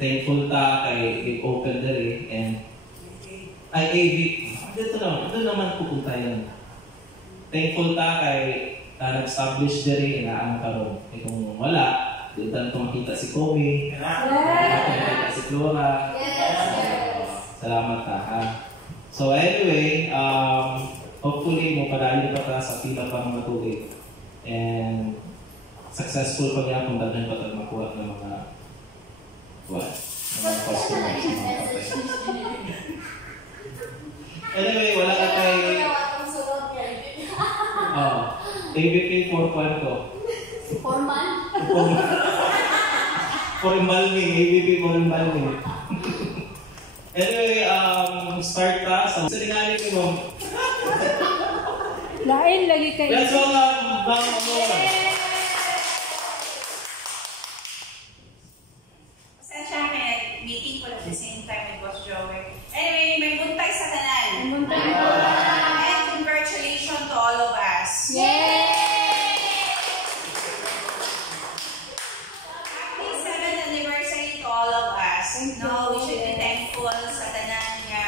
thankful ta kay open dere and ay AV dito naman pupunta yan. Thankful ta kay nag-establish dere inaano karon. Kung wala, dito na makita si Kobe, makita si Flora. Salamat ta ha. So anyway, hopefully mo padali pa ta sa pila pang matuloy. And successful pa niya kung dahil pa tayo makuha ng mga customers. Anyway, wala ka kay ABP 4 ko. For embalming, ABP for embalming. Anyway, start ta sa sinali mo. Lain lagi kayo. Let's welcome Bang Amor. Pasensya kaya meeting ko at the same time with Boss Joey. Anyway, may buntay sa tanan. And congratulations to all of us. Yay! Happy 7th anniversary to all of us. No, we should be thankful sa tanan nga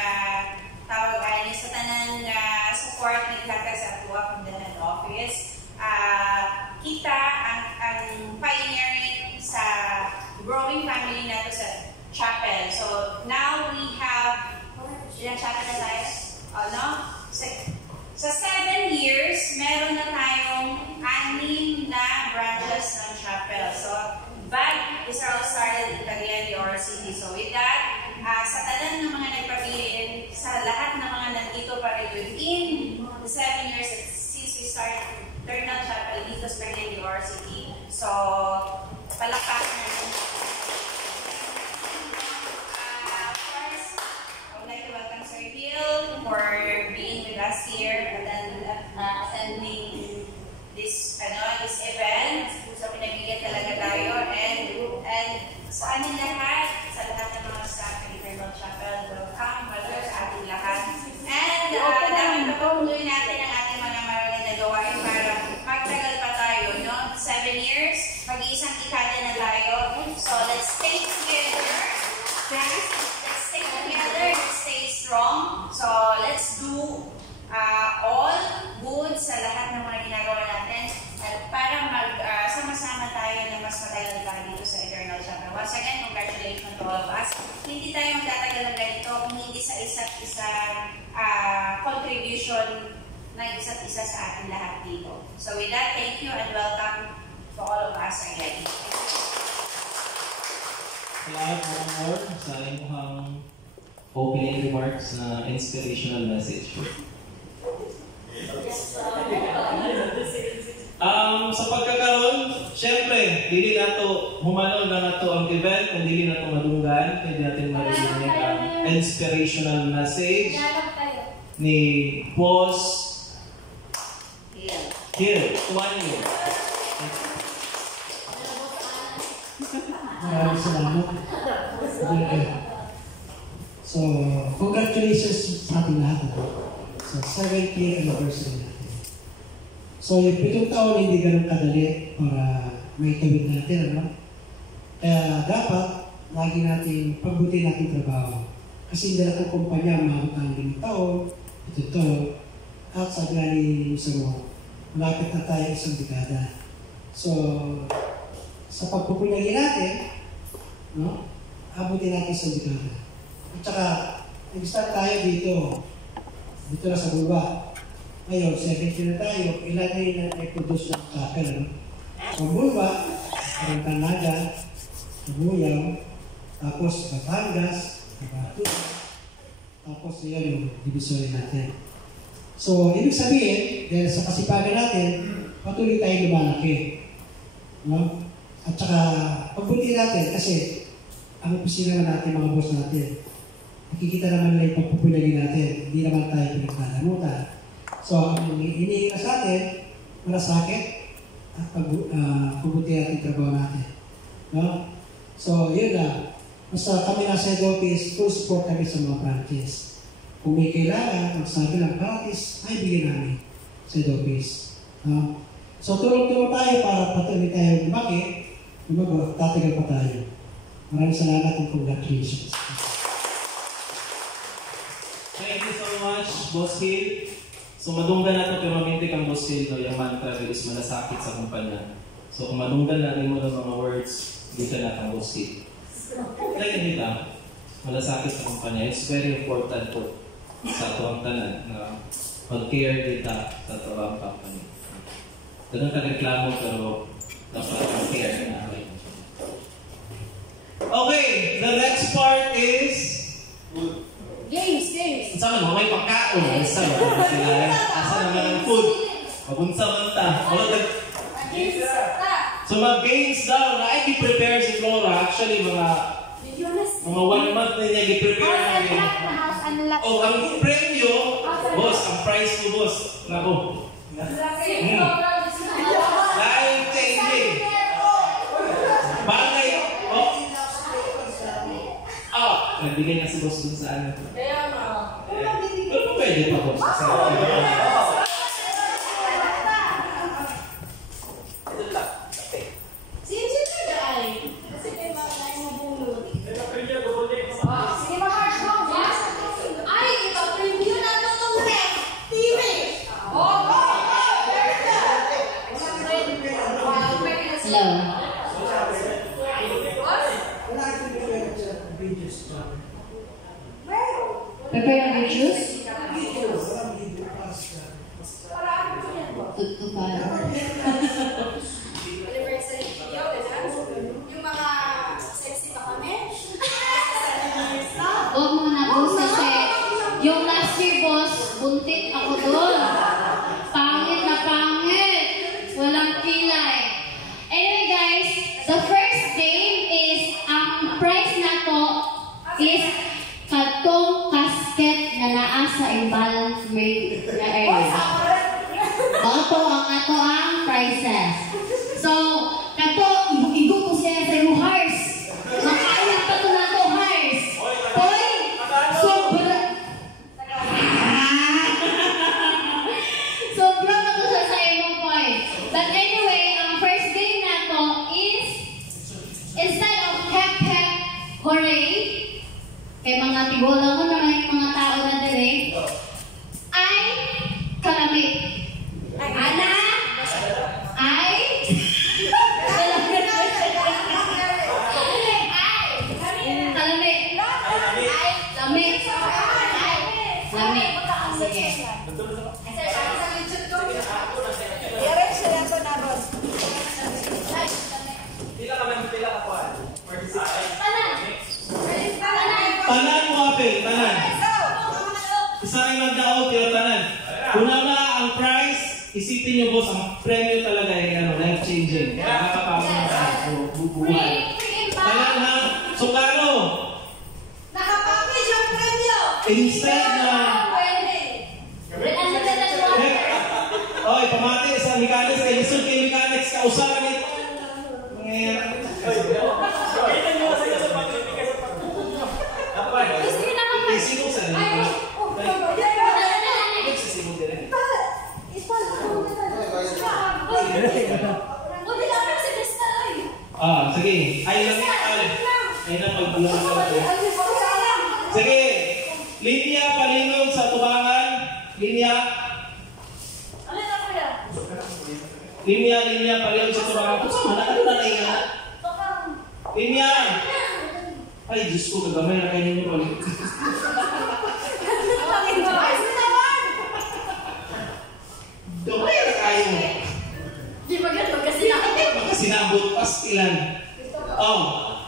tawag ay sa tanan nga support ni Kaka sa tuwa from the head office. Kita ang pioneering sa growing family nato sa chapel. So now we have ilang chapel na tayo? No? Sa 7 years, meron na tayong 6 na branches ng chapel. So, but these are all started in Cagayan de Oro City. So with that, sa tanan ng mga nagpabilin, sa lahat ng mga nandito pa rin within the 7 years since we started Eternal Chapel dito sa Cagayan de Oro City. So, palakpakan natin. Of course, I would like to welcome Sir Bill for being with us here and then attending this event. So, pinabigyan talaga tayo and sa amin lahat, sa lahat ng mga staff ng Eternal Chapel, welcome, brother, sa ating lahat. And dapat patuloy natin ang ating mga maraming na gawain para magtagal pa tayo, no? 7 years, mag-iisang dekada na tayo. So, let's stay together. Let's stay together, let's stay strong. So, let's do all good sa lahat ng mga ginagawa natin para sama-sama tayo na mas matagal tayo dito sa Eternal Chapel. Once again, congratulations to all of us. Hindi tayo magtatagal ng ganito kung hindi sa isa't isa contribution ng isa't isa sa ating lahat dito. So with that, thank you and welcome to all of us again. Salamat po Amor sa inyong opening remarks na inspirational message. Sa pagkakaroon, syempre, dili nato humanol na nato ang event, kung dili nato madunggan, hindi natin marinig ang inspirational message ni Boss Hill. Tuwanyo. Maraming salamat. So, congratulations sa ating lahat. So, 7th year anniversary natin. So, yung 7 taon hindi ganun kadali para may tawid natin, ano? Kaya dapat, lagi natin pagbuti natin trabaho. Kasi hindi lang kong kumpanya, mahal ang 5 taon, 7 taon, at sabi nga ni Sir, malapit na tayo isang dekada. So, sa pagpupunyagi natin, no? Abutin natin isang dekada. At saka, nag-start tayo dito na sa baba. Ngayon, 70 na tayo, ilan na i-produce ng chapel, ano? Sa baba, Karantanaga, Buyaw, tapos Batangas, Bato, tapos yan yung divisory natin. So, ibig sabihin, dahil sa kasipagan natin, patuloy tayo lumalaki. No? At saka, pagbuti natin, kasi ang opisina natin, mga boss natin, nakikita naman nila yung pagpupulagi natin, hindi naman tayo pinagkalamutan. So, ang iniinga sa atin, malasakit at pagbuti natin trabaho natin. No? So, yun lang. Basta kami nasa head office, full support kami sa mga branches. Kung may kailangan, magsabi ng practice, ay bigyan namin sa head office. No? So, tulong-tulong tayo para patuloy tayo lumaki, tatagal pa tayo. Maraming salamat and congratulations. Thank you so much, Boss Hill. So madunggan na ito, pero minti kang Boss Hill, no? Yung mantra is malasakit sa kumpanya. So kung madunggan natin mo ng mga words, dito na kang Boss Hill. Kaya dito, malasakit sa kumpanya. It's very important po sa tuwang tanan na mag-care dito sa tuwang company. Ganun ka reklamo, pero dapat mag-care na. Okay, the next part is Games. Sama mo, may pagkaon. Asa naman ang food. Magunsa man ta. So mag-games daw. Na i-prepare si Flora. Actually, mga 1 month na niya i-prepare namin. O, ang premyo, boss, ang prize ko, boss. Nako. Life changing. Bagay. Nagbigay na si boss dun sa ano. Pero pwede pa boss. Prepare your juice. Tutupan. Yung mga sexy pa kami. Huwag mo na boss kasi yung last year boss, buntit ako doon. Pangit na pangit. Walang kilay. Anyway guys, the first game is, ang prize na to is katong casket na naa sa imbalance rate na area. Ato ang prizes. So, kato, igo ko siya sa iyo, Hars. Makailan pa ito na ito, Hars. Hoy, sobra. Sobra pa ito sa imong point. But anyway, ang first game na to is, instead of hep, hooray, kay mga tigulang ko naman yung mga tao na dire, ay kalamit. Ana, ay kalamit. Sige. Tanan mo, Apel, tanan. Isa rin magdaot, pero tanan. Una nga, ang prize, isipin niyo boss, ang premyo talaga ay life-changing. Nakakapasok na sa bubuhay. Tanan ha, so kano? Nakapackage yung premyo! Instead na... Oy, pamati sa mechanics, kay lisod kay mechanics, kausaran nito. Sino sa nito? Sige. Ay na pagbulang. Sige. Linya palingog sa tubangan. Linya palingog sa tubangan. Kung saan ano na nga? Linya. Ay, Diyos ko, kagamay na kayo ninyo palingog. Gamay na kayo. Di ba ganun? Kasi Sinabot pastilan. Oh.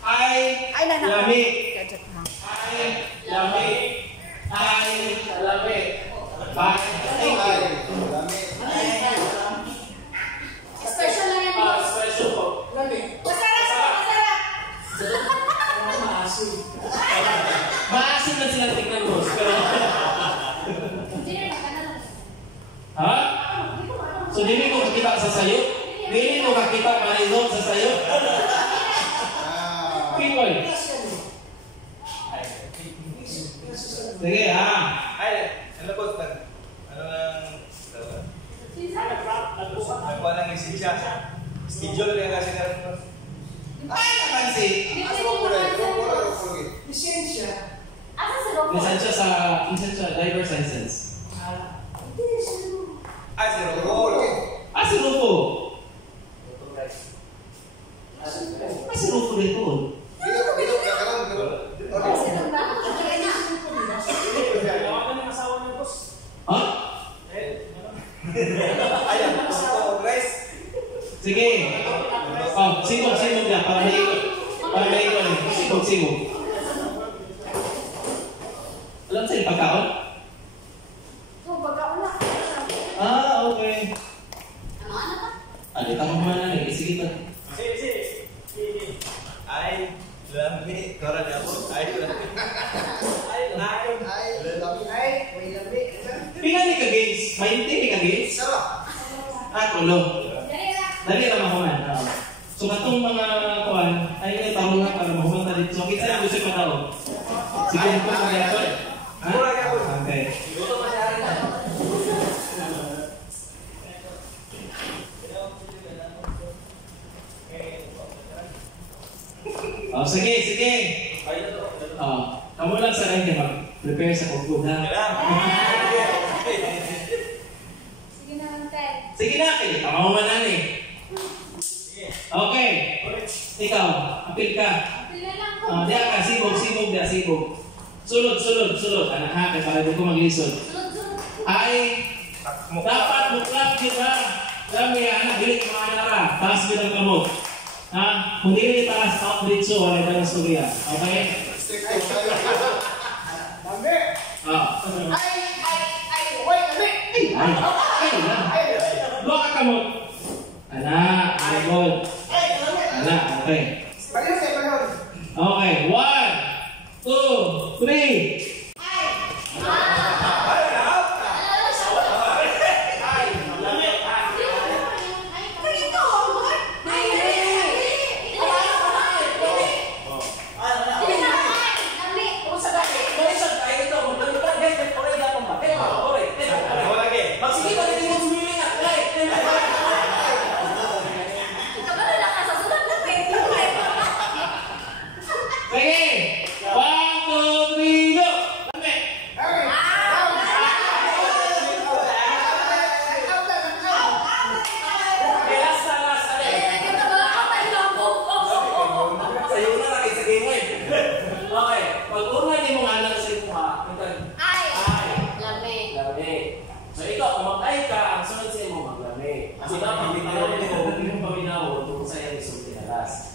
Ay, lami. special na yan, boss. Special po. Masarap! Maasin na sila tingnan mo. Ha? So, hindi ko kakita sa sayo? Hindi ko kakita manizot sa sayo? Pinoy. Sige, ha? Ay, ano po? Ano lang? Nagpa lang yung schedule kaya sinarap. Ay, naman si. Lisensya. Asa sa Rocco? Lisensya driver license. Ay, si Rocco. Ah, si Rufo. Ah, si Rufo dito. Ha? Ayan, Rocco, guys. Sige. Oh, sibog na. Para maikot. Sibog. Alam sa'yo pagkaon? Ah, okay. Alita mo man na. Sige pa. Ay, lami. Kora niya ako. Ay, lami. Pingali ka games. Maintain ka games? Ah, tulo. Dali lang ako man. So, katong mga kuwan, ay tao nga para mahuman na dito. So, kita yung gusto pa tao. Sige, ito sa gayapon. Ha? Okay. Oh, sige. Kamu lang sa rin mag-prepare sa pagkod, ha? Sige na lang, Ted. Sige na, tama mo man eh. Okay. Ikaw, apil ka. Pila lang ko. Diyan ka, sibog. Sulod. Anak ha, kaya para di ko maglisod. Sunod. Ay, dapat muklap kita. Dami anak, bilik mga nara. Taas kita ang kamot. Ha? Kung di rin taas, out dito, wala ka ng storya. Okay? Luwa ka kamot. Anak, good. Anak, okay. Okay, 1, 2, 3. Sige! 1, 2, 3, go! Lamig! Okay, last. Sa'yo na lagi sa game mo eh. Okay, pag-una niyo mga anak sa iyong mukha, lamig. So ikaw, kung mag-ay ka, ang sunod sa iyo mo maglamig. Kasi dapat paminaw mo tungkol sa iyong isang tinalas.